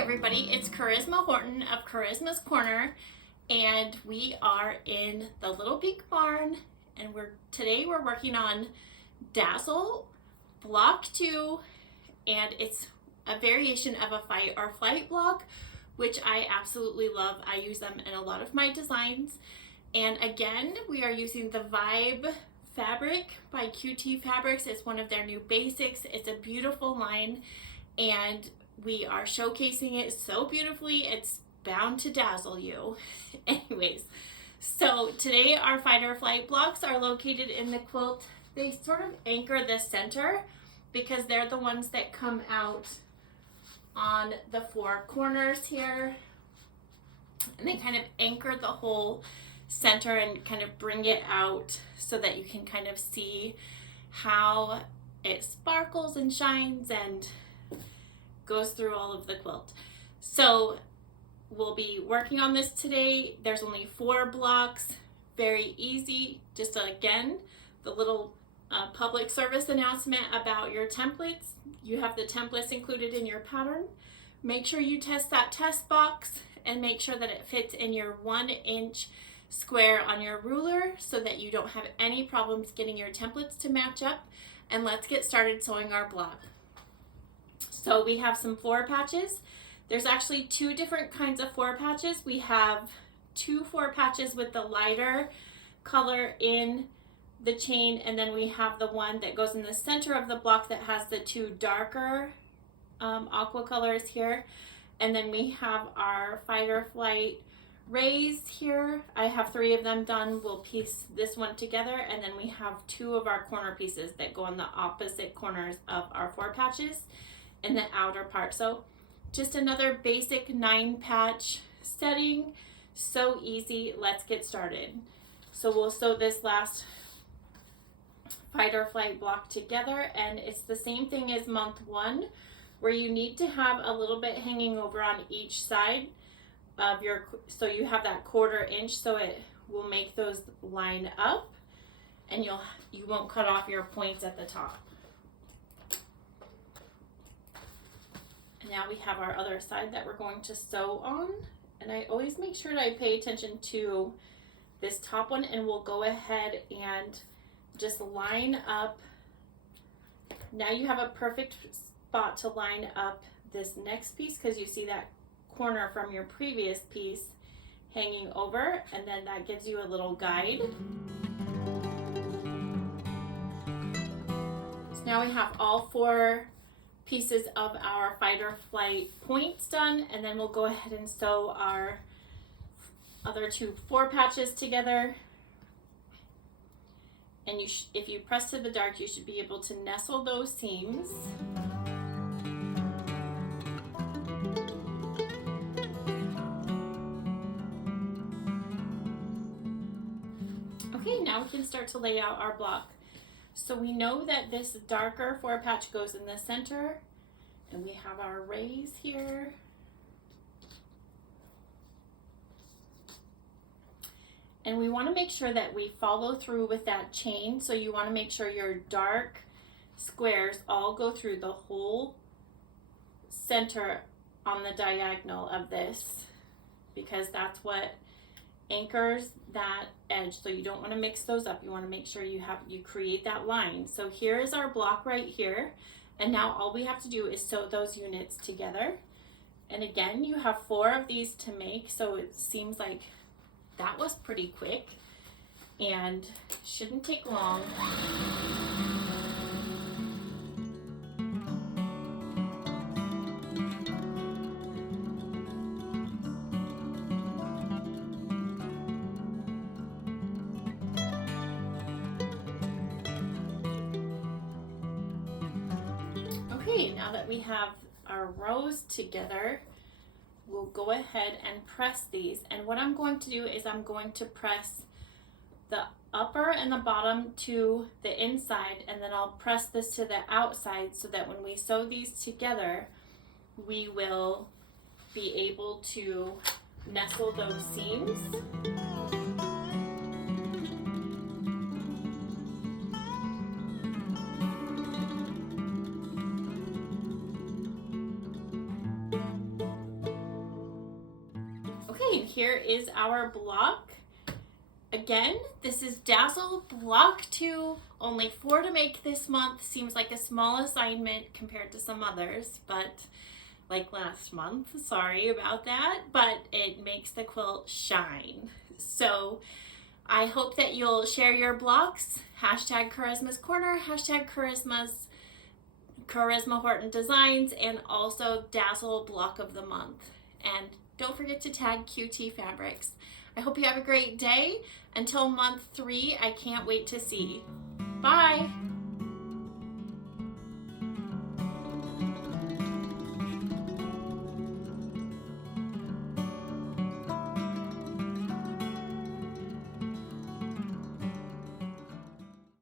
everybody, it's Charisma Horton of Charisma's Corner, and we are in the Little Pink Barn, and today we're working on Dazzle Block 2, and it's a variation of a fight or flight block, which I absolutely love. I use them in a lot of my designs, and again, we are using the Vibe fabric by QT Fabrics. It's one of their new basics. It's a beautiful line, and we are showcasing it so beautifully, it's bound to dazzle you. Anyways, so today our fight or flight blocks are located in the quilt. They sort of anchor the center because they're the ones that come out on the four corners here. And they kind of anchor the whole center and kind of bring it out so that you can kind of see how it sparkles and shines and goes through all of the quilt. So we'll be working on this today. There's only 4 blocks, very easy. Just again, the little public service announcement about your templates. You have the templates included in your pattern. Make sure you test that test box and make sure that it fits in your 1-inch square on your ruler so that you don't have any problems getting your templates to match up. And let's get started sewing our block. So we have some floor patches. There's actually 2 different kinds of floor patches. We have 2 floor patches with the lighter color in the chain, and then we have the one that goes in the center of the block that has the 2 darker aqua colors here. And then we have our fight or flight rays here. I have 3 of them done. We'll piece this one together, and then we have 2 of our corner pieces that go on the opposite corners of our 4 patches in the outer part. So just another basic 9-patch setting, so easy. Let's get started. So we'll sew this last fight or flight block together, and it's the same thing as month 1, where you need to have a little bit hanging over on each side of your, so you have that 1/4 inch, so it will make those line up and you won't cut off your points at the top. Now we have our other side that we're going to sew on, and I always make sure that I pay attention to this top one, and we'll go ahead and just line up. Now you have a perfect spot to line up this next piece because you see that corner from your previous piece hanging over, and then that gives you a little guide. So now we have all 4 pieces of our fight or flight points done, and then we'll go ahead and sew our other 2 4 patches together. And if you press to the dark, you should be able to nestle those seams. Okay, now we can start to lay out our block. So we know that this darker 4 patch goes in the center, and we have our rays here. And we want to make sure that we follow through with that chain. So you want to make sure your dark squares all go through the whole center on the diagonal of this, because that's what anchors that edge. So you don't want to mix those up. You want to make sure you create that line. So here is our block right here, and now all we have to do is sew those units together. And again, you have 4 of these to make, so it seems like that was pretty quick and shouldn't take long. Okay, now that we have our rows together, we'll go ahead and press these. And what I'm going to do is I'm going to press the upper and the bottom to the inside, and then I'll press this to the outside so that when we sew these together, we will be able to nestle those seams. Okay, here is our block. Again, this is Dazzle block 2, only 4 to make this month. Seems like a small assignment compared to some others, but like last month, sorry about that, but it makes the quilt shine. So I hope that you'll share your blocks, hashtag Charisma's Corner, hashtag Charisma Horton Designs, and also Dazzle block of the month. And don't forget to tag QT Fabrics. I hope you have a great day. Until month 3, I can't wait to see. Bye.